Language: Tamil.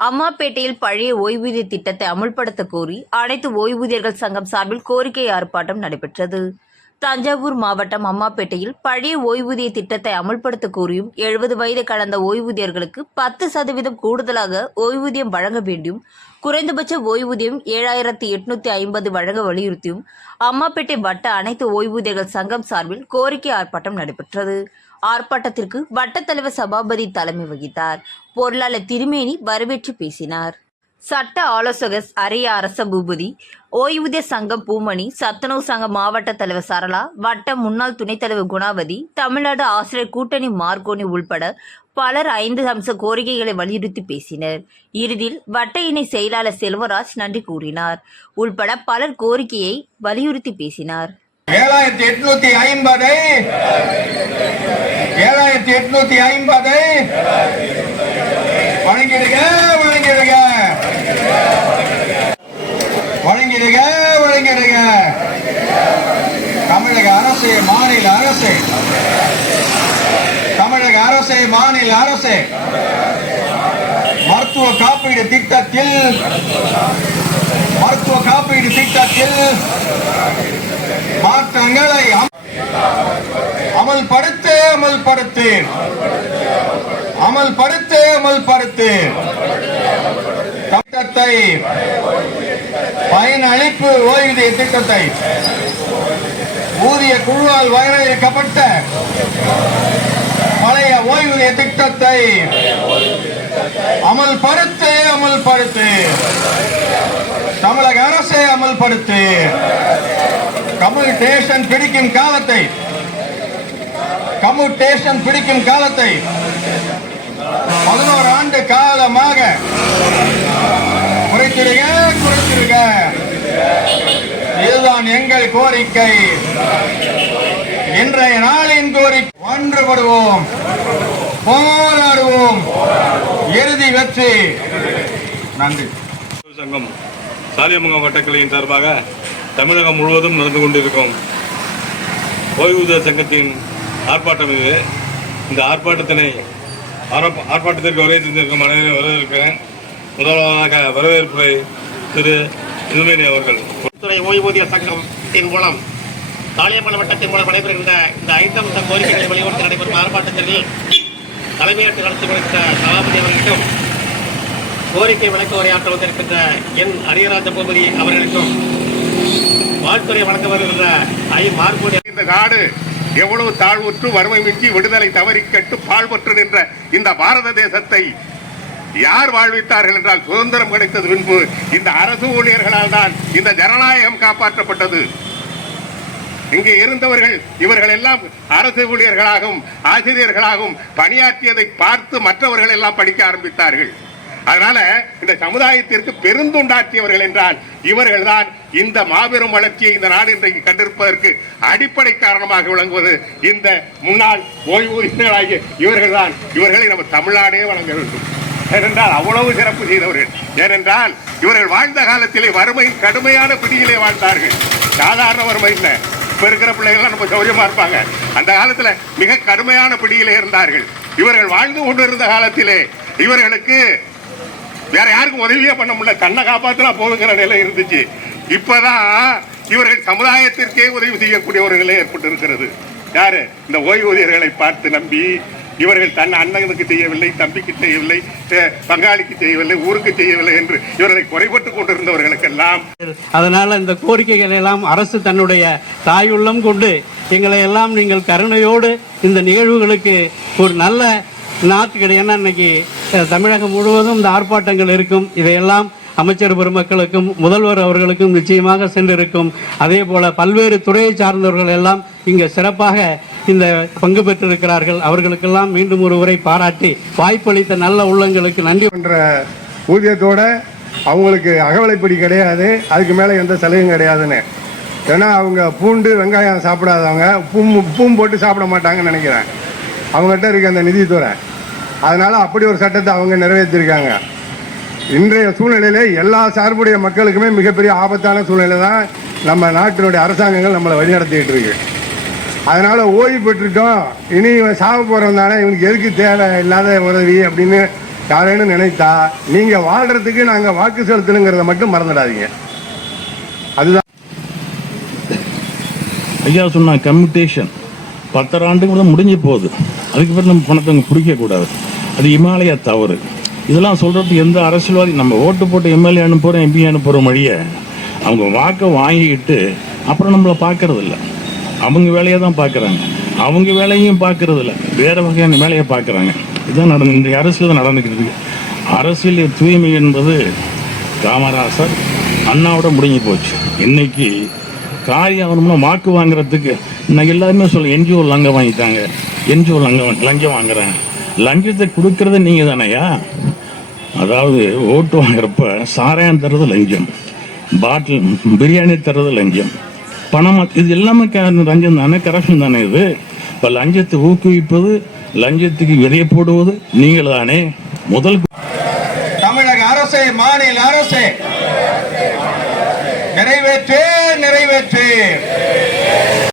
அம்மாப்பேட்டையில் பழைய ஓய்வூதிய திட்டத்தை அமுல்படுத்த கோரி அனைத்து ஓய்வூதியர்கள் சங்கம் சார்பில் கோரிக்கை ஆர்ப்பாட்டம் நடைபெற்றது. தஞ்சாவூர் மாவட்டம் அம்மாப்பேட்டையில் பழைய ஓய்வூதிய திட்டத்தை அமல்படுத்த கோரியும் எழுபது வயது கடந்த ஓய்வூதியர்களுக்கு பத்து சதவீதம் கூடுதலாக ஓய்வூதியம் வழங்க வேண்டியும் குறைந்தபட்ச ஓய்வூதியம் ஏழாயிரத்தி எட்நூத்தி ஐம்பது வழங்க வலியுறுத்தியும் அம்மாப்பேட்டை வட்ட அனைத்து ஓய்வூதியர்கள் சங்கம் சார்பில் கோரிக்கை ஆர்ப்பாட்டம் நடைபெற்றது. ஆர்ப்பாட்டத்திற்கு வட்டத்தலைவர் சபாபதி தலைமை வகித்தார். பொருளாளர் திருமேனி வரவேற்று பேசினார். சட்ட ஆலோசகர் அரிய அரச பூபதி ஓய்வூதிய சங்கம் பூமணி சத்துணவு சங்க மாவட்ட தலைவர் சரளா வட்ட முன்னாள் துணைத் தலைவர் குணாவதி தமிழ்நாடு ஆசிரியர் கூட்டணி மார்கோனி உள்பட பலர் ஐந்து அம்ச கோரிக்கைகளை வலியுறுத்தி பேசினர். இறுதியில் வட்ட இணை செயலாளர் செல்வராஜ் நன்றி கூறினார். உள்பட பலர் கோரிக்கையை வலியுறுத்தி பேசினார். ஏழாயிரத்தி எட்நூத்தி ஐம்பது. ஏழாயிரத்தி எட்நூத்தி ஐம்பது வழங்கிடுக வழங்கிடுக வழங்கிடுக வழங்கிடுக தமிழக அரசு மாநில அரசு தமிழக அரசு மாநில அரசு. மருத்துவ காப்பீடு திட்டத்தில் மருத்துவ காப்பீடு திட்டத்தில் மாற்றங்களை அம- அமல்படுத்து அமல்படுத்து அமல்படுத்து அமல்படுத்து திட்டத்தை பயனளிப்பு ஓய்வூதிய திட்டத்தை ஊதிய குழுவால் வரையறுக்கப்பட்ட பழைய ஓய்வூதிய திட்டத்தை அமல்படுத்து அமல்படுத்து. தமிழக அரசை அமல்படுத்து. கம்யூட்டேஷன் பிடிக்கும் காலத்தை கம்யூட்டேஷன் பிடிக்கும் காலத்தை பதினோரு ஆண்டு காலமாக குறைத்திருக குறைத்திருக்க இதுதான் எங்கள் கோரிக்கை. இன்றைய நாள் கோரிக்கை ஒன்றுபடுவோம். போராடுவோம். இறுதி வெற்றி. நன்றி. சங்கம் சாலியமங்கலம் வட்டக்கிளையின் சார்பாக தமிழகம் முழுவதும் நடந்து கொண்டிருக்கும் ஓய்வூதிய சங்கத்தின் ஆர்ப்பாட்டம் இது இந்த ஆர்ப்பாட்டத்தினை ஆரம்ப- ஆர்ப்பாட்டத்திற்கு வருகை தந்திருக்கும் அனைவரையும் வரவேற்கிறேன். முதலாவதாக வரவேற்புரை திரு திருமேனி அவர்கள். ஓய்வூதிய சங்கத்தின் மூலம் தாலியம்பலம் வட்டத்தின் மூலம் நடைபெறுகின்ற இந்த ஐந்தம்ச கோரிக்கைகளை வலியுறுத்தி நடைபெறும் ஆர்ப்பாட்டத்தில் தலைமையேற்று நடத்தி கொடுத்த சபாபதி அவர்களுக்கும் கோரிக்கை விளக்க உரையாற்ற வந்திருக்கின்ற என் அரியராஜ பூபதி அவர்களுக்கும் வாழ்த்துறை வழங்க வருகின்ற ஐ. மார்போடி இந்த நாடு எவ்வளவு தாழ்வுற்று வறுமை மிஞ்சி விடுதலை தவறி கட்டு பாழ்பற்று நின்ற இந்த பாரத தேசத்தை யார் வாழ்வித்தார்கள் என்றால் சுதந்திரம் கிடைத்தது பின்பு இந்த அரசு ஊழியர்களால் தான் இந்த ஜனநாயகம் காப்பாற்றப்பட்டது. இங்கே இருந்தவர்கள் இவர்கள் எல்லாம் அரசு ஊழியர்களாகவும் ஆசிரியர்களாகவும் பணியாற்றியதை பார்த்து மற்றவர்கள் எல்லாம் படிக்க ஆரம்பித்தார்கள். அதனால இந்த சமுதாயத்திற்கு பெருந்துண்டாற்றியவர்கள் என்றால் இவர்கள் தான் இந்த மாபெரும் வளர்ச்சியை இந்த நாடு இன்றைக்கு கண்டிருப்பதற்கு அடிப்படை காரணமாக விளங்குவது இந்த முன்னாள் ஓய்வூதியர்களாகிய இவர்கள் தான் இவர்களை நம்ம தமிழ்நாடே வழங்க வேண்டும். ஏனென்றால் அவ்வளவு சிறப்பு செய்தவர்கள். ஏனென்றால் இவர்கள் வாழ்ந்த காலத்திலே வறுமை கடுமையான பிடியிலே வாழ்ந்தார்கள். சாதாரண வறுமை இல்லை. இப்ப இருக்கிற பிள்ளைகள்லாம் நம்ம சௌரியமா இருப்பாங்க. அந்த காலத்துல மிக கடுமையான பிடியிலே இருந்தார்கள். இவர்கள் வாழ்ந்து கொண்டு இருந்த காலத்திலே இவர்களுக்கு வேற யாருக்கும் உதவியே பண்ண முடியல. தன்னை காப்பாத்தினா போதுங்கிற நிலை இருந்துச்சு. இப்பதான் இவர்கள் சமுதாயத்திற்கே உதவி செய்யக்கூடிய ஏற்பட்டு இருக்கிறது யாரு? இந்த ஓய்வூதியர்களை பார்த்து நம்பி இவர்கள் தன் அண்ணனுக்கு செய்யவில்லை தம்பிக்கு செய்யவில்லை பங்காளிக்கு செய்யவில்லை ஊருக்கு செய்யவில்லை என்று இவர்களை குறைபட்டு கொண்டிருந்தவர்களுக்கெல்லாம். அதனால இந்த கோரிக்கைகளை எல்லாம் அரசு தன்னுடைய தாயுள்ளம் கொண்டு எங்களை எல்லாம் நீங்கள் கருணையோடு இந்த நிகழ்வுகளுக்கு ஒரு நல்ல நாட்டுக்கிட ஏன்னா இன்னைக்கு தமிழகம் முழுவதும் இந்த ஆர்ப்பாட்டங்கள் இருக்கும். இதையெல்லாம் அமைச்சர் பெருமக்களுக்கும் முதல்வர் அவர்களுக்கும் நிச்சயமாக சென்றிருக்கும். அதே போல பல்வேறு துறையை சார்ந்தவர்கள் எல்லாம் இங்கே சிறப்பாக இந்த பங்கு பெற்றிருக்கிறார்கள். அவர்களுக்கெல்லாம் மீண்டும் ஒரு உரை பாராட்டி வாய்ப்பளித்த நல்ல உள்ளங்களுக்கு நன்றி. என்ற ஊதியத்தோட அவங்களுக்கு அகவலைப்படி கிடையாது. அதுக்கு மேலே எந்த சலுகையும் கிடையாதுன்னு. ஏன்னா அவங்க பூண்டு வெங்காயம் சாப்பிடாதவங்க உப்பும் உப்பும் போட்டு சாப்பிட மாட்டாங்கன்னு நினைக்கிறேன். அவங்ககிட்ட இருக்க அந்த நிதித்துறை. அதனால அப்படி ஒரு சட்டத்தை அவங்க நிறைவேற்றிருக்காங்க. இன்றைய சூழ்நிலையில எல்லா சார்புடைய மக்களுக்குமே மிகப்பெரிய ஆபத்தான சூழ்நிலை தான் நம்ம நாட்டினுடைய அரசாங்கங்கள் நம்மளை வழிநடத்திக்கிட்டு இருக்கு. அதனால ஓய்வு பெற்றுட்டோம். இனி இவன் சாக போறவன் தானே இவனுக்கு எதுக்கு தேவை இல்லாத உதவி அப்படின்னு யாரேன்னு நினைத்தா நீங்க வாழ்றதுக்கு நாங்க வாக்கு செலுத்தணுங்கிறத மட்டும் மறந்துடாதீங்க. அதுதான். ஐயா சொன்ன கம்யூட்டேஷன் பத்தரை ஆண்டுக்கு முடிஞ்சு போகுது. அதுக்கு பிறகு நம்ம பணத்தை பிடிக்கக்கூடாது. அது இமாலயா தவறு. இதெல்லாம் சொல்கிறதுக்கு எந்த அரசியல்வாதி நம்ம ஓட்டு போட்டு எம்எல்ஏ அனுப்புகிறோம் எம்பி அனுப்புகிற வழியை அவங்க வாக்கை வாங்கிக்கிட்டு அப்புறம் நம்மளை பார்க்கறது அவங்க வேலையை தான் பார்க்குறாங்க. அவங்க வேலையும் பார்க்கறது வேறு வேற வகையான வேலையை பார்க்குறாங்க. இதுதான் நடந்து இன்றைய அரசியல் தான் நடந்துக்கிட்டு இருக்கு. அரசியல் தூய்மை என்பது காமராசர் அண்ணாவோட முடிஞ்சு போச்சு. இன்னைக்கு காரியம் ஆகணும்னா வாக்கு வாங்குறதுக்கு இன்னைக்கு எல்லாருமே சொல்ல என்ஜிஓ லஞ்சம் வாங்கிட்டாங்க. என்ஜிஓ லங்கம் லஞ்சம் வாங்குறாங்க. லஞ்சத்தை கொடுக்கறது நீங்க தானையா அதாவது ஓட்டு வாங்குறப்ப சாராயம் தர்றது லஞ்சம் பாட்டில் பிரியாணி தர்றது லஞ்சம் பணம் இது எல்லாமே லஞ்சம் தானே கரப்ஷன் தானே இது. இப்போ லஞ்சத்தை ஊக்குவிப்பது லஞ்சத்துக்கு விதைய போடுவது நீங்கள் தானே முதல் தமிழக அரசு மாநில அரசே நிறைவேற்று நிறைவேற்று.